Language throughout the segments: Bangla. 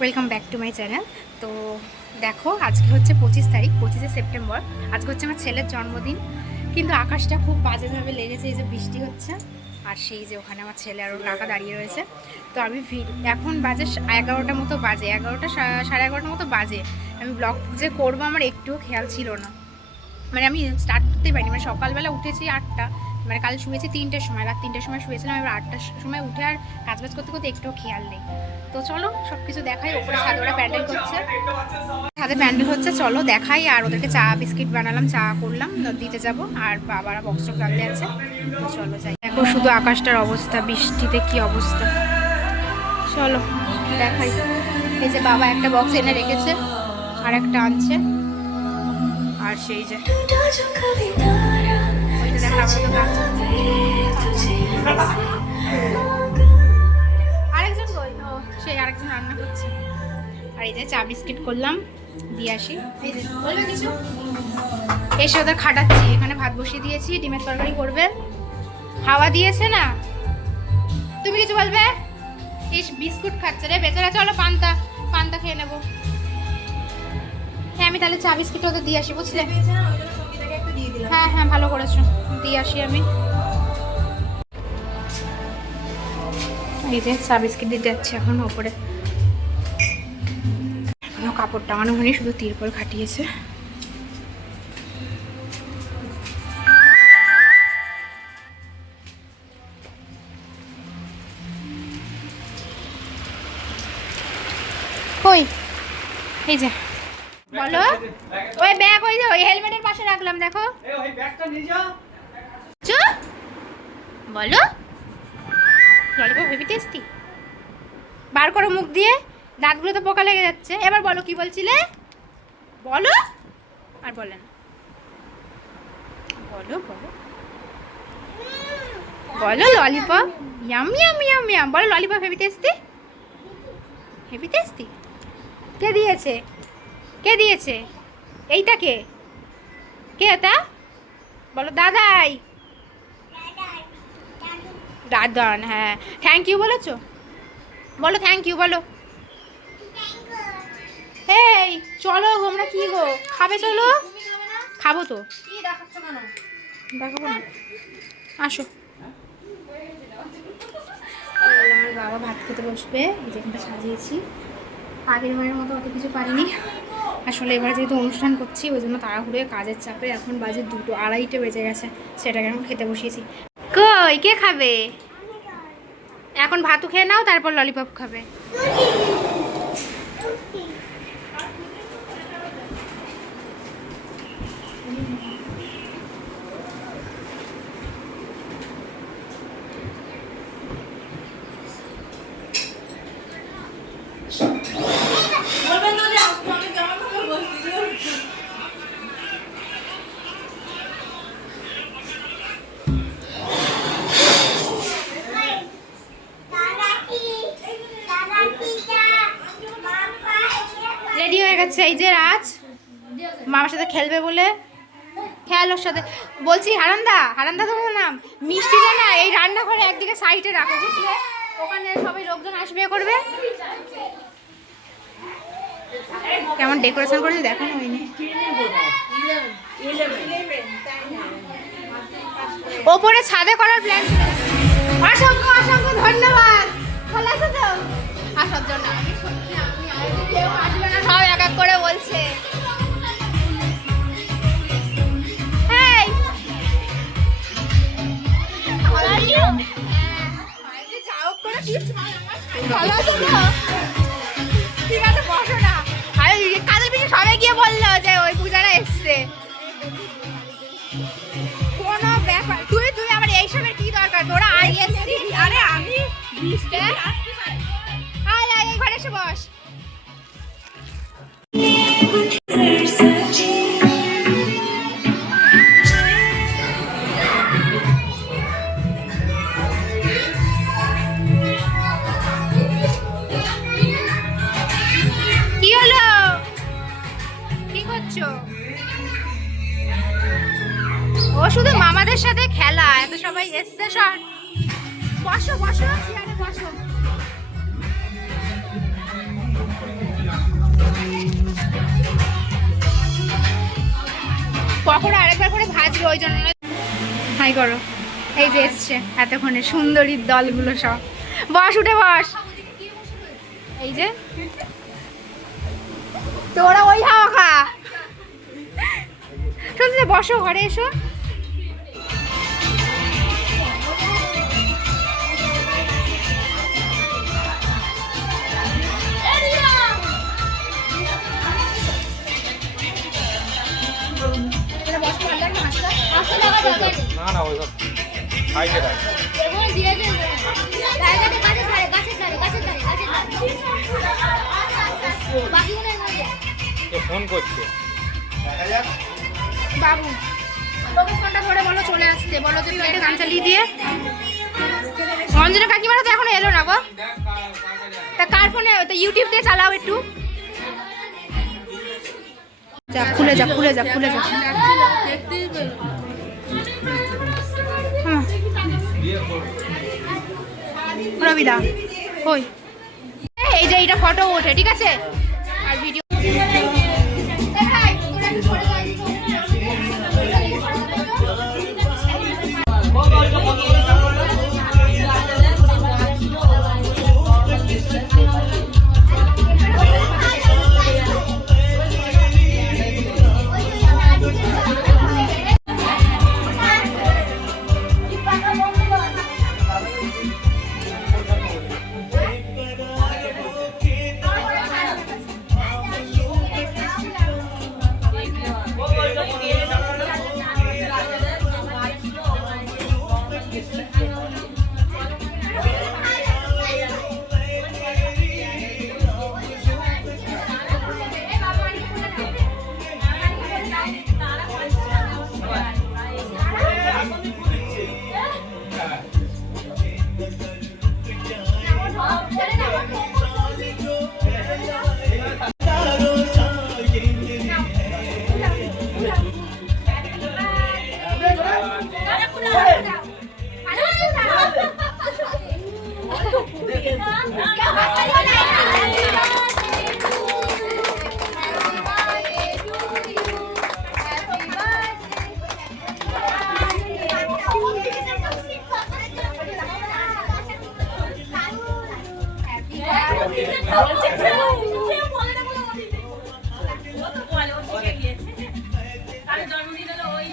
Welcome back to my channel তো দেখো, আজকে হচ্ছে পঁচিশ তারিখ, পঁচিশে সেপ্টেম্বর। আজকে হচ্ছে আমার ছেলের জন্মদিন। কিন্তু আকাশটা খুব বাজেভাবে লেগেছে, এই যে বৃষ্টি হচ্ছে। আর সেই যে ওখানে আমার ছেলে আরও টাকা দাঁড়িয়ে রয়েছে। তো আমি এখন বাজে এগারোটা মতো বাজে। এগারোটা সাড়ে এগারোটা মতো বাজে। আমি ব্লগ যে করব আমার একটুও খেয়াল ছিল না। মানে আমি স্টার্ট করতেই পারিনি। মানে সকালবেলা উঠেছি আটটা মানে কাল শুয়েছি তিনটের সময়, রাত তিনটের সময় শুয়েছিলাম, এবার আটটার সময় উঠে আর কাজবাজ করতে করতে একটুও খেয়াল নেই। তো চলো সব কিছু দেখাই, ওপরে ওরা প্যান্ডেল করছে। ছাদে প্যান্ডেল হচ্ছে, চলো দেখাই, আর ওদেরকে চা, বিস্কিট বানালাম, চা করলাম দিতে যাব, আর বাবারা বক্স রাখতে আছে চলো যাই। দেখো শুধু আকাশটার অবস্থা, বৃষ্টিতে কি অবস্থা। চলো দেখাই। এই যে বাবা একটা বক্স এনে রেখেছে, আর একটা আনছে। আর সেই যে আরেকজন ও সেই আরেকজন রান্না করছে। আর এই যে চা বিস্কিট করলাম, দিয়ে আসি। বলবে কিছু? এসে ওদের খাটাচ্ছি। এখানে ভাত বসিয়ে দিয়েছি, ডিমের তরকারি করবে। হাওয়া দিয়েছে না? তুমি কিছু বলবে? ইস বিস্কুট খাচ্ছে রে, বেচারা, চলো পান্তা পান্তা খেয়ে নেব। আমি তাহলে চা বিস্কিট ওদের দিয়ে আসি বুঝলে? হ্যাঁ হ্যাঁ ভালো করেছ। দিয়ে আসি আমি। এই যে চা বিস্কিট দিতে যাচ্ছি এখন ওপরে। এখনও কাপড় টাঙানো হয়নি শুধু তিরপল খাটিয়েছে। কই? এই যে। বলো? ওই ব্যাগ ওই যে ওই হেলমেটের পাশে রাখলাম দেখো। বলো। ললিপপ হেভি টেস্টি বার করো মুখ দিয়ে দাঁতগুলো তো পোকা লেগে যাচ্ছে। এবার বলো কি বলছিলে? বলো। আর বলে না। বলো বলো। বলো lollipop yum yum yum yum বলো lollipop heavy tasty heavy tasty কে দিয়েছে? কে দিয়েছে? এইটা কে? কে এটা? বলো দাদাই। দাদান হ্যাঁ। থ্যাংক ইউ বলেছ? বলো থ্যাংক ইউ বলো। এই চলো গো, আমরা কি গো? খাবে চলো খাব তো। দেখাবো না। আসো। আমার বাবা ভাত খেতে বসবে যেখানটা সাজিয়েছি। আগের বারের মতো অত কিছু পারিনি। আসলে এবার যেহেতু অনুষ্ঠান করছি ওই জন্য তাড়াহুড়ো কাজের চাপে এখন বাজে দুটো আড়াইটে বেজে গেছে সেটাকে এখন খেতে বসিয়েছি। কই কে খাবে? এখন ভাতু খেয়ে নাও তারপর ললিপপ খাবে রেডি হয়ে গেছে এই যে রাজ মামার সাথে খেলবে বলে খেয়াল ওর সাথে। বলছি, হারান্দা হারান্দা তোমার নাম। মিষ্টিটা না এই রান্নাঘরে একদিকে সাইডে রাখো, বুঝলে? ওখানে সবাই লোকজন আসবে করবে। কেমন ডেকোরেশন করেছে দেখো হয়নি। ওপরে ছাদে করার প্ল্যান অসংখ্য অসংখ্য ধন্যবাদ। আছো তো? আসার জন্য আমি সত্যি আপনি আসবে ভালো আছো তো? ঠিক আছে বসো না। আরে কাদের পিছনে সবাই গিয়ে বলল যে ওই পূজারা এসছে। কোনো ব্যাপার। তুই তুই আবার এইসবের কি দরকার? তোরা আই এসছি আরে আমি আয় আয় এই ঘরে এসে বস। স্টেশন বসো বসো, চেয়ারে বসো। কখনো আরেকবার করে ভাজবে, ওই জন্য হাই করো। এই যে এসছে এতক্ষণে সুন্দরীর দলগুলো সব। বস, উঠে বস। এই যে। তোরা ওই হাওয়া খা। শুনতে বসো, ঘরে এসো। না বাবু, তোকে ফোনটা ধরে বলো, চলে আসতে। বলো যে প্লেটে গান চালিয়ে দিয়ে। অঞ্জনা কাকিমারা তো এখনও এলো না গো। তা কার ফোনে? ইউটিউব দিয়ে চালাও একটু। যা, খুলে যা খুলে যা খুলে যা। হুম। রবিদা ওই এই যে, এইটা ফটো ওঠে, ঠিক আছে? আর ভিডিও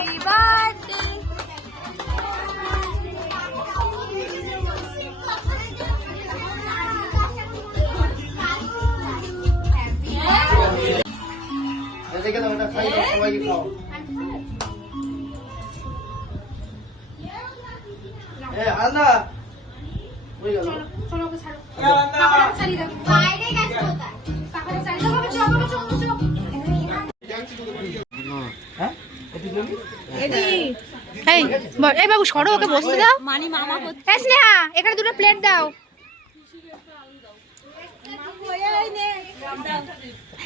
Happy birthday. দেখে দাও এটা খাই দাও সবাইকে খাও এ আন্দা ওই গেল বাইরে গেছে কোথায়? হ্যাঁ এই এই বাবু সরো ওকে বসতে দাও। এই স্নেহা এখানে দুটো প্লেট দাও।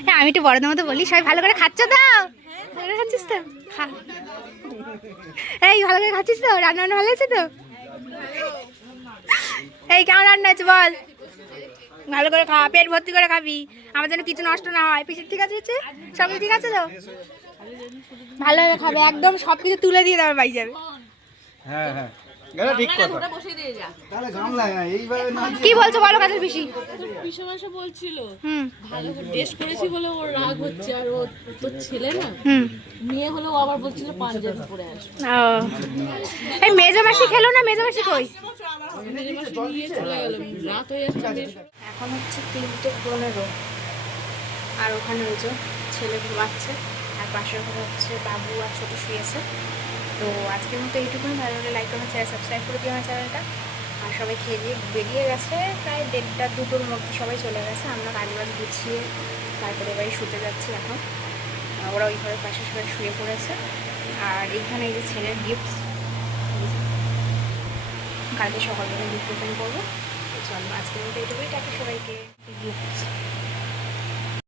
হ্যাঁ আমি একটু বড়দের মতো বলি সবাই ভালো করে খাচ্ছ তো? ভালো করে খাচ্ছিস তো? এই ভালো করে খাচ্ছিস তো? রান্না বান্না ভালো হয়েছে তো? এই কেমন রান্না হয়েছে বল? ভালো করে খা পেট ভর্তি করে খাবি। আমার জন্য কিছু নষ্ট না হয়। পিছিয়ে ঠিক আছে হচ্ছে সব ঠিক আছে তো? ভালো করে খাবে একদম সব কিছু তুলে দিয়ে তারপর বাড়ি যাবে। হ্যাঁ হ্যাঁ। গেল ঠিক কথা। তাহলে গামলা এইভাবে না কি বলছো বলো কাজের বেশি পিসেমাসে বলছিল ভালো ড্রেস করেছি বলে ওর রাগ হচ্ছে আর ও তোর ছেলে না মেয়ে হলেও আবার বলছিল পাঞ্জাবি পরে আসবে। এই মেজো মাসি খেলো না? মেজো মাসি কই? মেয়ে মাসে নিয়ে চলে গেল রাত হয়ে যাচ্ছে এখন হচ্ছে তিনটে পনেরো আর ওখানে ওই যে ছেলে ঘুমাচ্ছে, আর পাশের ঘরে হচ্ছে বাবু আর ছোট শুয়েছে তো আজকের মতো এইটুকুই। ভালো লাগলে লাইক কমেন্ট শেয়ার সাবস্ক্রাইব করে দিও আমার চ্যানেলটা আর সবাই খেয়ে দিয়ে বেরিয়ে গেছে। প্রায় দেড়টা দুটোর মধ্যে সবাই চলে গেছে। আমরা কাজবাজ গুছিয়ে তারপরে এবারে শুতে যাচ্ছি এখন। ওরা ওই ঘরের পাশে সবাই শুয়ে পড়েছে। আর এইখানে এই যে ছেলের গিফট কালকে সকালবেলা গিফট ওপেন করব। চলো আজকের মতো এইটুকুই টাকা সবাইকে